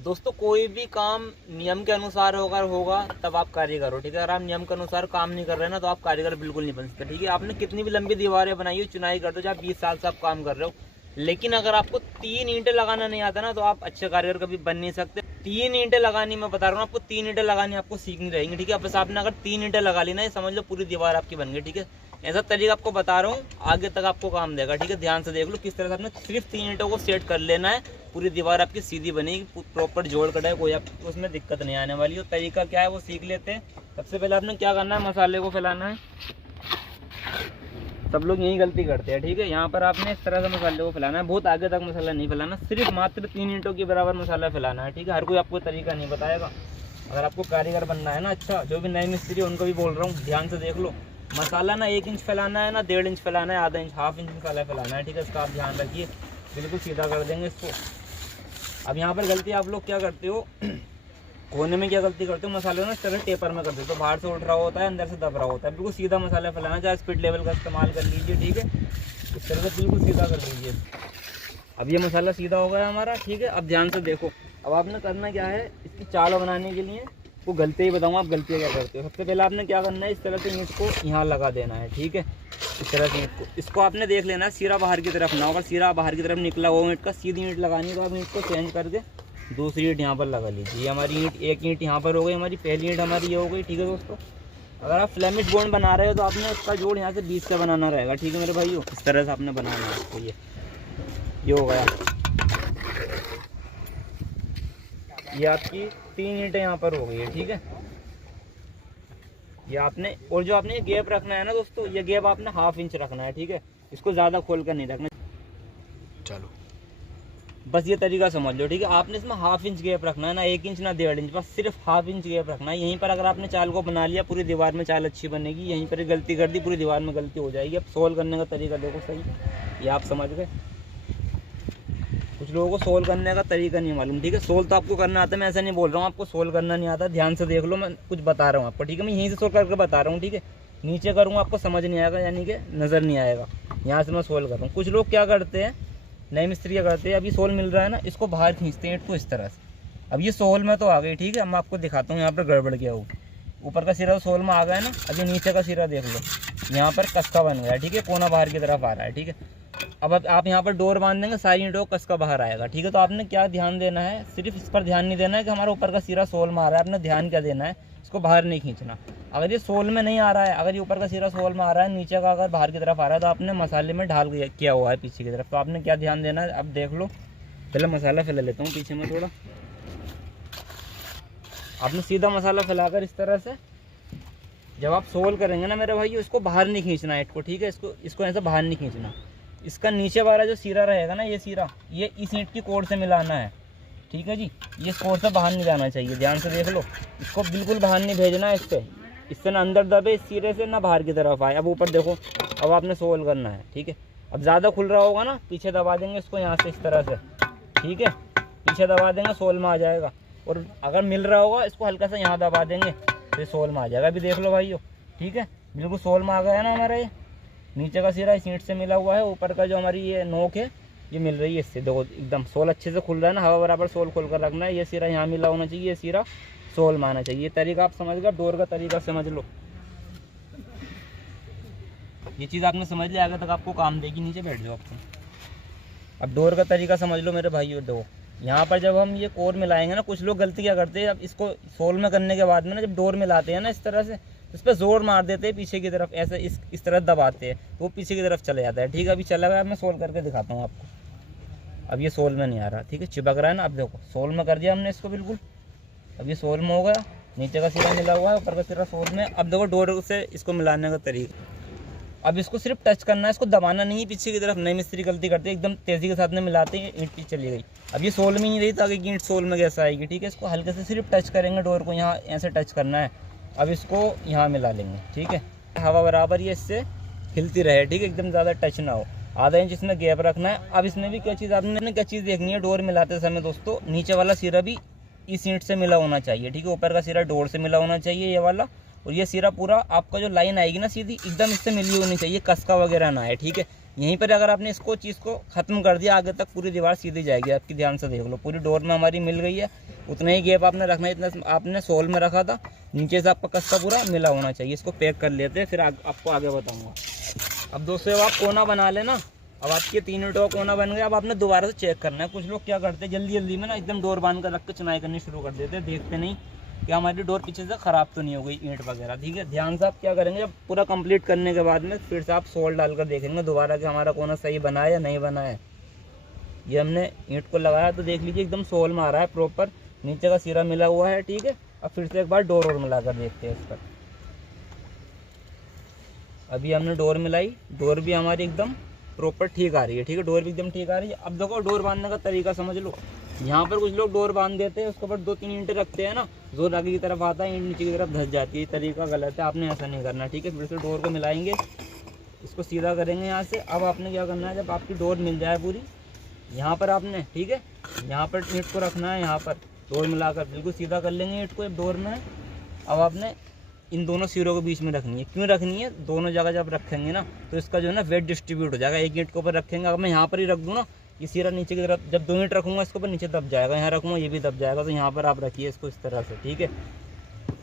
दोस्तों कोई भी काम नियम के अनुसार होगा तब आप कार्य करो, ठीक है। अगर आप नियम के अनुसार काम नहीं कर रहे ना तो आप कारीगर बिल्कुल नहीं बन सकते, ठीक है। आपने कितनी भी लंबी दीवारें बनाई हो, चुनाई कर दो, चाहे 20 साल से आप काम कर रहे हो, लेकिन अगर आपको 3 ईंटें लगाना नहीं आता ना तो आप अच्छे कारीगर कभी बन नहीं सकते। 3 ईंटें लगानी, मैं बता रहा हूँ आपको, 3 ईंटें लगानी आपको सीखनी रहेंगी, ठीक है। बस आपने अगर 3 ईंटें लगा ली ना, समझ लो पूरी दीवार आपकी बन गई, ठीक है। ऐसा तरीका आपको बता रहा हूँ, आगे तक आपको काम देगा, ठीक है। ध्यान से देख लो किस तरह से आपने सिर्फ 3 ईंटों को सेट कर लेना है, पूरी दीवार आपकी सीधी बनेगी, प्रॉपर जोड़ कटाई, कोई आपको उसमें दिक्कत नहीं आने वाली है। तरीका क्या है वो सीख लेते हैं। सबसे पहले आपने क्या करना है, मसाले को फैलाना है। सब लोग यही गलती करते हैं, ठीक है। यहाँ पर आपने इस तरह से मसाले को फैलाना है, बहुत आगे तक मसाला नहीं फैलाना, सिर्फ मात्र 3 ईंटों के बराबर मसाला फैलाना है, ठीक है। हर कोई आपको तरीका नहीं बताएगा। अगर आपको कारीगर बनना है ना, अच्छा, जो भी नए मिस्त्री है उनको भी बोल रहा हूँ, ध्यान से देख लो। मसाला ना 1 इंच फैलाना है, ना 1.5 इंच फैलाना है, आधा इंच, हाफ इंच मसाला फैलाना है, ठीक है। इसका आप ध्यान रखिए, बिल्कुल सीधा कर देंगे इसको। अब यहाँ पर गलती आप लोग क्या करते हो, कोने में क्या गलती करते हो, मसाले ना इस तरह टेपर में करते हो, तो बाहर से उठ रहा होता है, अंदर से दब रहा होता है। बिल्कुल सीधा मसाला फैलाना, चाहे स्पीड लेवल का इस्तेमाल कर लीजिए, ठीक है। इस तरह से बिल्कुल सीधा कर लीजिए। अब ये मसाला सीधा हो गया हमारा, ठीक है। अब ध्यान से देखो, अब आपने करना क्या है, इसकी चाल बनाने के लिए वो गलती ही बताऊँगा, आप गलतियाँ क्या करते हो। सबसे पहले आपने क्या करना है, इस तरह से ईंट को यहाँ लगा देना है, ठीक है। इस तरह से ईंट को, इसको आपने देख लेना है सिरा बाहर की तरफ ना हो। अगर सिरा बाहर की तरफ निकला वो ईंट का, सीधी ईंट लगानी, तो आप ईंट को चेंज करके दूसरी ईंट यहाँ पर लगा लीजिए। हमारी ईंट, एक ईंट यहाँ पर हो गई, हमारी पहली ईंट हमारी ये हो गई, ठीक है दोस्तों। अगर आप फ्लेमिश बोर्ड बना रहे हो तो आपने उसका जोड़ यहाँ से 20 का बनाना रहेगा, ठीक है मेरे भाइयों। इस तरह से आपने बनाना है इसको। ये हो गया, ये आपकी 3 ईंटें यहाँ पर हो गई है, ठीक है। ये आपने, और जो आपने गैप रखना है ना दोस्तों, ये गैप आपने हाफ इंच रखना है, ठीक है। इसको ज़्यादा खोल कर नहीं रखना। चलो बस ये तरीका समझ लो, ठीक है। आपने इसमें हाफ इंच गैप रखना है, ना 1 इंच ना 1.5 इंच, बस सिर्फ हाफ इंच गैप रखना है। यहीं पर अगर आपने चाल को बना लिया, पूरी दीवार में चाल अच्छी बनेगी। यहीं पर गलती कर दी, पूरी दीवार में गलती हो जाएगी। अब सोल्व करने का तरीका देखो सही, ये आप समझ गए। कुछ लोगों को सोल्व करने का तरीका नहीं मालूम, ठीक है। सोल्व तो आपको करना आता है, मैं ऐसा नहीं बोल रहा हूँ आपको सोल्व करना नहीं आता। ध्यान से देख लो, मैं कुछ बता रहा हूँ आपको, ठीक है। मैं यहीं से सोल्व करके बता रहा हूँ, ठीक है। नीचे करूँगा आपको समझ नहीं आएगा, यानी कि नज़र नहीं आएगा। यहाँ से मैं सोल्व कर रहा हूँ। कुछ लोग क्या करते हैं, नए मिस्त्री क्या करते हैं, अभी सोल मिल रहा है ना, इसको बाहर खींचते हैं ईंट को इस तरह से। अब ये सोल में तो आ गई, ठीक है। मैं आपको दिखाता हूँ यहाँ पर गड़बड़ क्या हो। ऊपर का सिरा सोल में आ गया ना, अभी नीचे का सिरा देख लो, यहाँ पर कसका बन गया, ठीक है। कोना बाहर की तरफ आ रहा है, ठीक है। अब आप यहाँ पर डोर बांध देंगे, सारी ईंटों को कसका बाहर आएगा, ठीक है। तो आपने क्या ध्यान देना है, सिर्फ इस पर ध्यान नहीं देना है कि हमारा ऊपर का सिरा सोल में आ रहा है। आपने ध्यान क्या देना है, इसको बाहर नहीं खींचना। अगर ये सोल में नहीं आ रहा है, अगर ये ऊपर का सिरा सोल में आ रहा है, नीचे का अगर बाहर की तरफ आ रहा है, तो आपने मसाले में ढाल किया हुआ है पीछे की तरफ। तो आपने क्या ध्यान देना है, अब देख लो। पहले मसाला फैला लेता हूँ पीछे में थोड़ा। आपने सीधा मसाला फैलाकर इस तरह से जब आप सोल करेंगे ना मेरे भाई, इसको बाहर नहीं खींचना है ईंट को, ठीक है। इसको ऐसा बाहर नहीं खींचना। इसका नीचे वाला जो सिरा रहेगा ना, ये सिरा, ये इस ईंट की कोर से मिलाना है, ठीक है जी। ये कोर से बाहर नहीं जाना चाहिए, ध्यान से देख लो। इसको बिल्कुल बाहर नहीं भेजना है, इससे ना अंदर दबे इस सिरे से, ना बाहर की तरफ आए। अब ऊपर देखो, अब आपने सोल करना है, ठीक है। अब ज़्यादा खुल रहा होगा ना, पीछे दबा देंगे इसको यहाँ से इस तरह से, ठीक है। पीछे दबा देंगे, सोल में आ जाएगा। और अगर मिल रहा होगा, इसको हल्का सा यहाँ दबा देंगे, फिर सोल में आ जाएगा। अभी देख लो भाइयों, ठीक है, बिल्कुल सोल में आ गया ना हमारा। ये नीचे का सिरा इस ईंट से मिला हुआ है, ऊपर का जो हमारी ये नोक है ये मिल रही है इससे। देखो एकदम सोल अच्छे से खुल रहा है ना, हवा बराबर सोल खोल कर रखना है। ये सिरा यहाँ मिला होना चाहिए, ये सिरा सोल में आना चाहिए। ये तरीका आप समझ गए, डोर का तरीका समझ लो। ये चीज़ आपने समझ लिया, आगे तक आपको काम देगी। नीचे बैठ जाओ आपको। अब डोर का तरीका समझ लो मेरे भाइयों। देखो यहाँ पर जब हम ये कोर मिलाएंगे ना, कुछ लोग गलती क्या करते हैं, अब इसको सोल में करने के बाद में ना, जब डोर मिलाते हैं ना इस तरह से, तो इस पर जोर मार देते हैं पीछे की तरफ, ऐसे इस तरह दबाते हैं, वो पीछे की तरफ चले जाता है, ठीक है। अभी चला गया, मैं सोल करके दिखाता हूँ आपको। अब ये सोल में नहीं आ रहा, ठीक है, चिपक रहा है ना। अब देखो सोल में कर दिया हमने इसको बिल्कुल। अब ये सोल में हो गया, नीचे का सिरा मिला हुआ है, ऊपर का सिरा सोल में। अब देखो डोर से इसको मिलाने का तरीका। अब इसको सिर्फ टच करना है, इसको दबाना नहीं है पीछे की तरफ। नई मिस्त्री गलती करते हैं, एकदम तेज़ी के साथ में मिलाते हैं, ईंट पीछे चली गई। अब ये सोल में नहीं रही, तो आगे की ईंट सोल में कैसे आएगी, ठीक है। इसको हल्के से सिर्फ टच करेंगे, डोर को यहाँ ऐसे टच करना है। अब इसको यहाँ मिला लेंगे, ठीक है। हवा बराबर ये इससे हिलती रहे, ठीक है, एकदम ज़्यादा टच ना हो। आधा इंच इसमें गैप रखना है। अब इसमें भी क्या चीज़ आपने क्या चीज़ देखनी है, डोर मिलाते समय दोस्तों, नीचे वाला सिरा भी इस ईंट से मिला होना चाहिए, ठीक है। ऊपर का सिरा डोर से मिला होना चाहिए, ये वाला। और ये सिरा पूरा आपका जो लाइन आएगी ना सीधी, एकदम इससे मिली होनी चाहिए, कसका वगैरह ना आए, ठीक है। यहीं पर अगर आपने इसको चीज़ को ख़त्म कर दिया, आगे तक पूरी दीवार सीधी जाएगी आपकी। ध्यान से देख लो, पूरी डोर में हमारी मिल गई है। उतना ही गैप आपने रखना है, इतना आपने सोल में रखा था, नीचे से आपका कस्सा पूरा मिला होना चाहिए। इसको पैक कर लेते हैं, फिर आपको आगे बताऊँगा। अब दोस्तों आप कोना बना लेना। अब आपके 3 ईंटों का कोना बन गया। अब आपने दोबारा से चेक करना है। कुछ लोग क्या करते हैं जल्दी जल्दी में ना एकदम डोर बांध कर रख के चुनाई करनी शुरू कर देते हैं, देखते नहीं कि हमारी डोर पीछे से ख़राब तो नहीं हो गई ईंट वगैरह। ठीक है, ध्यान से आप क्या करेंगे, जब पूरा कंप्लीट करने के बाद में फिर से आप सोल डालकर देखेंगे दोबारा कि हमारा कोना सही बना है या नहीं बना है। ये हमने ईंट को लगाया तो देख लीजिए एकदम सोल में आ रहा है प्रॉपर, नीचे का सिरा मिला हुआ है। ठीक है, अब फिर से एक बार डोर और मिलाकर देखते हैं इस पर। अभी हमने डोर मिलाई, डोर भी हमारी एकदम प्रॉपर ठीक आ रही है। ठीक है, डोर भी एकदम ठीक आ रही है। अब देखो डोर बांधने का तरीका समझ लो। यहाँ पर कुछ लोग डोर बांध देते हैं, उसके ऊपर 2-3 ईंटें रखते हैं ना, जोर आगे की तरफ आता है, ईंट नीचे की तरफ धंस जाती है। तरीका गलत है, आपने ऐसा नहीं करना। ठीक है, फिर से डोर को मिलाएंगे, इसको सीधा करेंगे यहाँ से। अब आपने क्या करना है, जब आपकी डोर मिल जाए पूरी, यहाँ पर आपने, ठीक है, यहाँ पर ईंट को रखना है, यहाँ पर डोर मिलाकर बिल्कुल सीधा कर लेंगे ईंट को। एक डोर में अब आपने इन दोनों सिरों के बीच में रखनी है। क्यों रखनी है, दोनों जगह जब रखेंगे ना तो इसका जो है ना वेट डिस्ट्रीब्यूट हो जाएगा। एक ईंट के ऊपर रखेंगे, अगर मैं यहाँ पर ही रख दूँ ना, ये सिरा नीचे की तरफ, जब 2 ईंट रखूँगा इसके ऊपर नीचे दब जाएगा, यहाँ रखूँगा ये भी दब जाएगा। तो यहाँ पर आप रखिए इसको इस तरह से। ठीक है,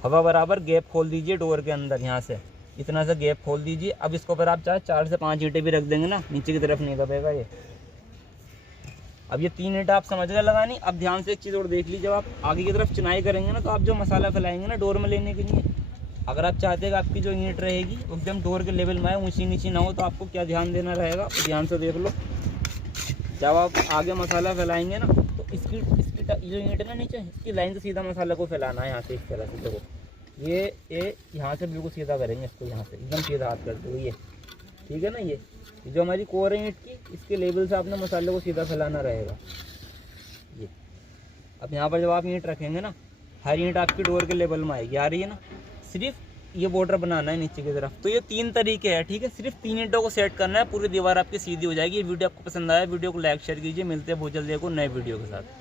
हवा बराबर गैप खोल दीजिए डोर के अंदर, यहाँ से इतना सा गैप खोल दीजिए। अब इसके ऊपर आप चाहे 4 से 5 ईंटें भी रख देंगे ना, नीचे की तरफ नहीं दबेगा ये। अब ये 3 ईंटें आप समझ गए लगानी। अब ध्यान से एक चीज़ और देख लीजिए, जब आप आगे की तरफ चुनाई करेंगे ना, तो आप जो मसाला फैलाएंगे ना डोर में लेने के लिए, अगर आप चाहते हैं कि आपकी जो ईंट रहेगी एकदम डोर के लेवल में है, ऊंची नीची ना हो, तो आपको क्या ध्यान देना रहेगा, ध्यान से देख लो। जब आप आगे मसाला फैलाएंगे ना तो इसकी जो ईंट है ना नीचे, इसकी लाइन से सीधा मसाला को फैलाना है, यहाँ से इस तरह से। देखो ये यहाँ से बिल्कुल सीधा करेंगे इसको, यहाँ से एकदम सीधा हाथ करते हुए ये। ठीक है ना, ये जो हमारी कोर है ईंट की, इसके लेवल से आपने मसाले को सीधा फैलाना रहेगा ये। अब यहाँ पर जब आप ईंट रखेंगे ना, हर ईंट आपकी डोर के लेवल में आएगी, आ रही है ना। सिर्फ ये बॉर्डर बनाना है नीचे की तरफ। तो ये 3 तरीके हैं। ठीक है, सिर्फ 3 ईंटों को सेट करना है, पूरी दीवार आपकी सीधी हो जाएगी। ये वीडियो आपको पसंद आया, वीडियो को लाइक शेयर कीजिए। मिलते हैं बहुत जल्दी को नए वीडियो के साथ।